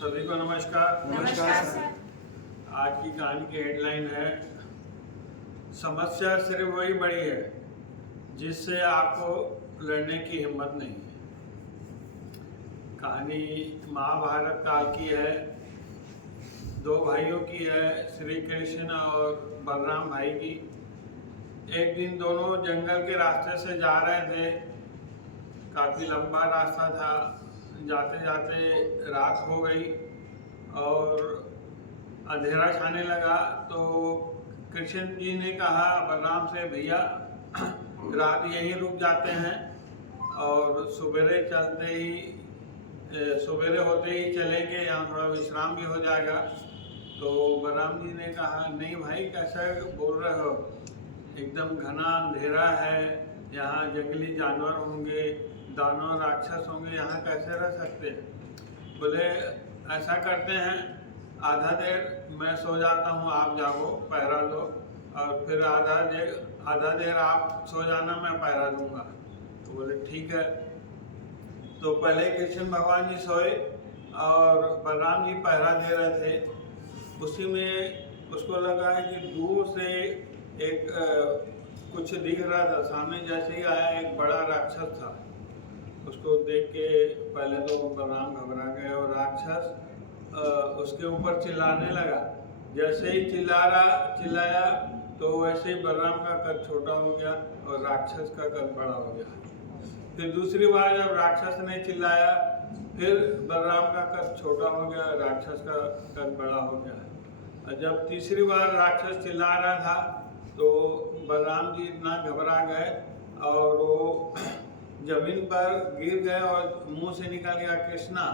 सभी को नमस्कार। नमस्कार सर। आज की कहानी की हेडलाइन है, समस्या सिर्फ वही बड़ी है जिससे आपको लड़ने की हिम्मत नहीं है। कहानी महाभारत काल की है। दो भाइयों की है, श्री कृष्ण और बलराम भाई की। एक दिन दोनों जंगल के रास्ते से जा रहे थे। काफ़ी लंबा रास्ता था। जाते जाते रात हो गई और अंधेरा छाने लगा। तो कृष्ण जी ने कहा बलराम से, भैया रात यहीं रुक जाते हैं और सवेरे होते ही चलेंगे, यहाँ थोड़ा विश्राम भी हो जाएगा। तो बलराम जी ने कहा, नहीं भाई, कैसे बोल रहे हो, एकदम घना अंधेरा है, यहाँ जंगली जानवर होंगे, दानव राक्षस होंगे, यहाँ कैसे रह सकते हैं। बोले ऐसा करते हैं, आधा देर मैं सो जाता हूँ, आप जागो, पहरा दो, और फिर आधा देर आप सो जाना, मैं पहरा दूंगा। तो बोले ठीक है। तो पहले कृष्ण भगवान जी सोए और बलराम जी पहरा दे रहे थे। उसी में उसको लगा है कि दूर से एक कुछ दिख रहा था सामने। जैसे ही आया, एक बड़ा राक्षस था। उसको देख के पहले तो बलराम घबरा गए और राक्षस उसके ऊपर चिल्लाने लगा। जैसे ही चिल्लाया तो वैसे ही बलराम का कद छोटा हो गया और राक्षस का कद बड़ा हो गया। फिर दूसरी बार जब राक्षस ने चिल्लाया, फिर बलराम का कद छोटा हो गया, राक्षस का कद बड़ा हो गया। और जब तीसरी बार राक्षस चिल्ला रहा था तो बलराम जी इतना घबरा गए और वो जमीन पर गिर गए और मुंह से निकल गया कृष्णा,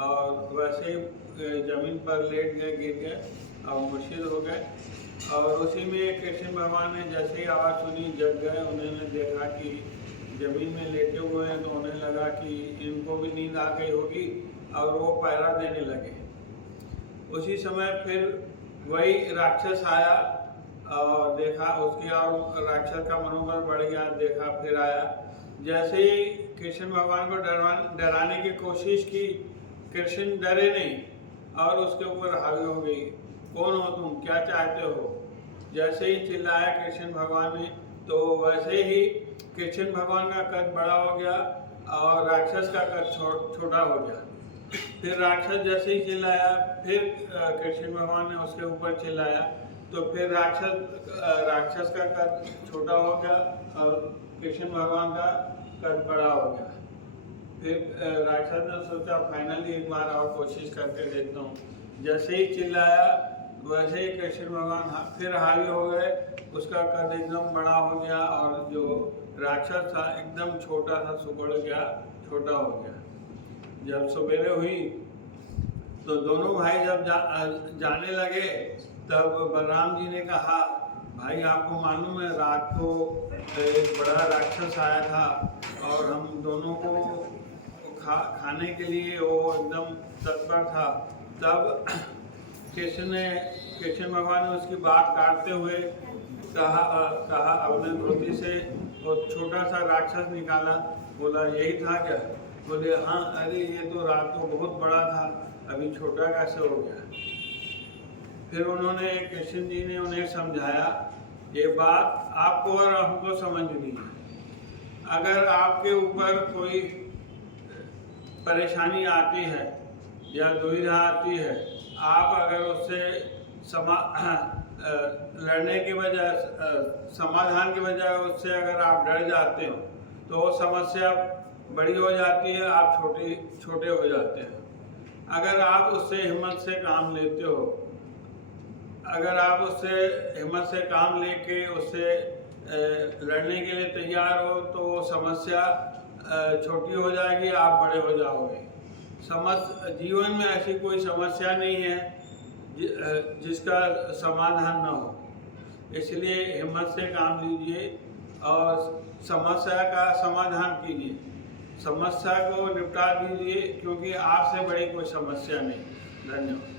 और वैसे ही जमीन पर लेट गए, गिर गए और मुर्शिद हो गए। और उसी में कृष्ण भगवान ने जैसे ही आवाज़ सुनी, जग गए। उन्होंने देखा कि जमीन में लेटे हुए हैं, तो उन्हें लगा कि इनको भी नींद आ गई होगी और वो पहरा देने लगे। उसी समय फिर वही राक्षस आया और देखा उसकी, और राक्षस का मनोबल बढ़ गया। देखा फिर आया, जैसे ही कृष्ण भगवान को डराने की कोशिश की, कृष्ण डरे नहीं और उसके ऊपर हावी हो गई। कौन हो तुम, क्या चाहते हो। जैसे ही चिल्लाया कृष्ण भगवान ने, तो वैसे ही कृष्ण भगवान का कद बड़ा हो गया और राक्षस का कद छोटा हो गया। फिर राक्षस जैसे ही चिल्लाया, फिर कृष्ण भगवान ने उसके ऊपर चिल्लाया, तो फिर राक्षस का कद छोटा हो गया और कृष्ण भगवान का कद बड़ा हो गया। फिर राक्षस ने सोचा फाइनली एक बार और कोशिश करके देखता हूँ। जैसे ही चिल्लाया वैसे ही कृष्ण भगवान फिर हावी हो गए। उसका कद एकदम बड़ा हो गया और जो राक्षस था एकदम छोटा था, सुबड़ गया, छोटा हो गया। जब सवेरे हुई तो दोनों भाई जब जाने लगे, तब बलराम जी ने कहा, भाई आपको मालूम है, रात को एक बड़ा राक्षस आया था और हम दोनों को खाने के लिए वो एकदम तत्पर था। तब कृष्ण भगवान ने उसकी बात काटते हुए कहा अपने धोती से वो छोटा सा राक्षस निकाला। बोला यही था क्या। बोले हाँ, अरे ये तो रात को बहुत बड़ा था, अभी छोटा कैसे हो गया। फिर उन्होंने, कृष्ण जी ने उन्हें समझाया, ये बात आपको और हमको समझनी है। अगर आपके ऊपर कोई परेशानी आती है या दुविधा आती है, आप अगर उससे लड़ने के बजाय, समाधान के बजाय उससे अगर आप डर जाते हो, तो वो समस्या बड़ी हो जाती है, आप छोटे हो जाते हैं। अगर आप उससे हिम्मत से काम लेते हो, अगर आप उससे हिम्मत से काम लेके उससे लड़ने के लिए तैयार हो, तो समस्या छोटी हो जाएगी, आप बड़े हो जाओगे। जीवन में ऐसी कोई समस्या नहीं है जिसका समाधान न हो। इसलिए हिम्मत से काम लीजिए और समस्या का समाधान कीजिए, समस्या को निपटा दीजिए, क्योंकि आपसे बड़ी कोई समस्या नहीं। धन्यवाद।